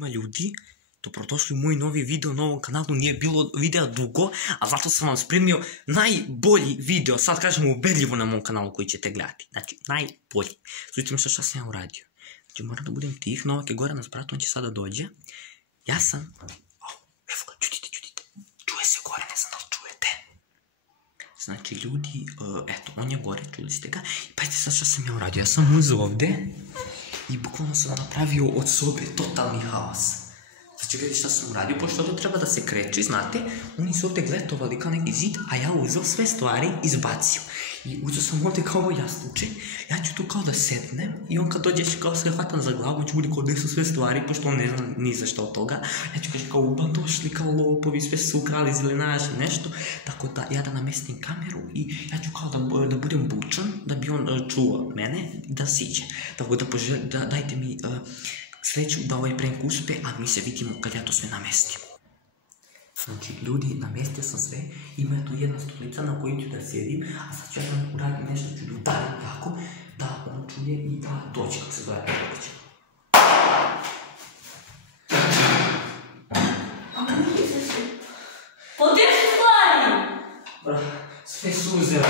Ima ljudi, dobrodošli u moj novi video na ovom kanalu, nije bilo videa dugo, a zato sam vam spremio najbolji video, sad kažemo ubedljivo na mom kanalu koji ćete gledati, znači najbolji. Slušajte me šta sam ja uradio, znači moram da budem tih, Novak je gore na spratu, on će sada dođe, ja sam, evo ga, čutite, čuje se gore, ne znam da li čujete. Znači ljudi, eto, on je gore, čuli ste ga, i pazite sad šta sam ja uradio, ja sam uzeo ovde i bukvalno sam napravio od sobe totalni haos. Znači gledajte šta sam uradio, pošto ovdje treba da se kreće, znate, oni su ovdje gletovali kao neki zid, a ja uzeo sve stvari, izbacio. I uzeo sam ovdje kao ovo jastuče, ja ću tu kao da sednem i on kad dođe će kao sve hvatam za glavu, ću bude kao gdje su sve stvari, pošto on ne zna ni za šta od toga. Ja ću kaži kao uba došli, kao lopovi, sve su ukrali, zelenaši, nešto. Tako da ja da namestim kameru i ja ću kao da budem bučan, da bi on čuo mene i da siđe. Tako da dajte mi sreću da ovaj prank uspe, a mi se vidimo kad ja to sve namestim. Znači, ljudi, namestio sam sve, ima tu jedna stolica na kojoj ću da sjedim, a sad ću ja da uradim nešto, ću da udarim tako, da on čuje i da dođe, kako se zove, dođe. A nije se sve. Pa gdje su stvari? Sve su uzeli.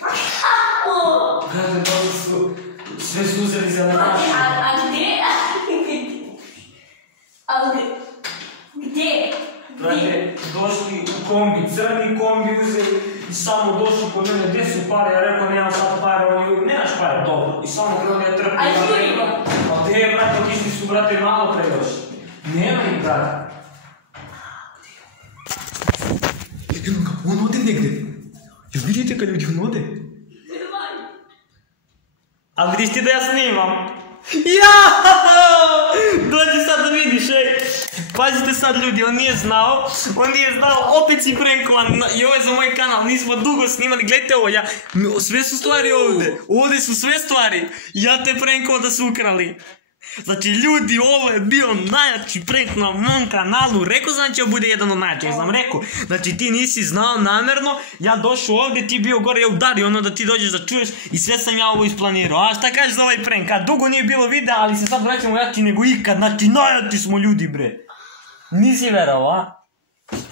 Pa kako? Gledaj, sve su uzeli za našu. A gdje? A gdje? Brate, došli u kombi, crni kombi uzeli i samo došli kod mene, gdje su pare, ja rekao nemam sad pare, oni nemaš pare, dobro, i samo kada ja trpim. A žurimo? A gdje je, brate, otišli su, brate, malo pre još. Nema ih, brate. Jedno ga, on ode negde. Jel vidite kad ljudi on ode? A vidiš ti da ja snimam? Jaaaa! Dođi sad da vidiš, ej! Pazite sad ljudi, on nije znao, opet si prankovan i ovo je za moj kanal, nismo dugo snimali, gledajte ovo, sve su stvari ovdje su sve stvari, ja te prankovao da su ukrali. Znači ljudi, ovo je bio najjači prank na mom kanalu, rekao sam će bude jedan od najjačih, sam rekao, znači ti nisi znao namerno, ja došao ovdje, ti bio gore, ja udario ono da ti dođeš da čuješ i sve sam ja ovo isplanirao, a šta kažeš za ovaj prank, a dugo nije bilo videa, ali se sad vraćamo jači nego ikad, znači najjači smo ljudi bre, nisi verao, a?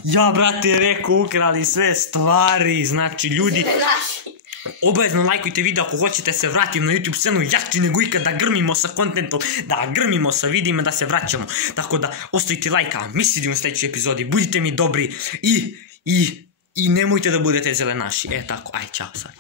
Ja brate rekao, ukrali sve stvari, znači ljudi, obavezno lajkujte video ako hoćete se vratim na YouTube scenu jači nego ikad, da grmimo sa kontentom, da grmimo sa videima, da se vraćamo. Tako da ostavite lajka, mi se vidimo u sljedećoj epizodi, budite mi dobri i nemojte da budete zelenaši. Tako, aj, čao sad.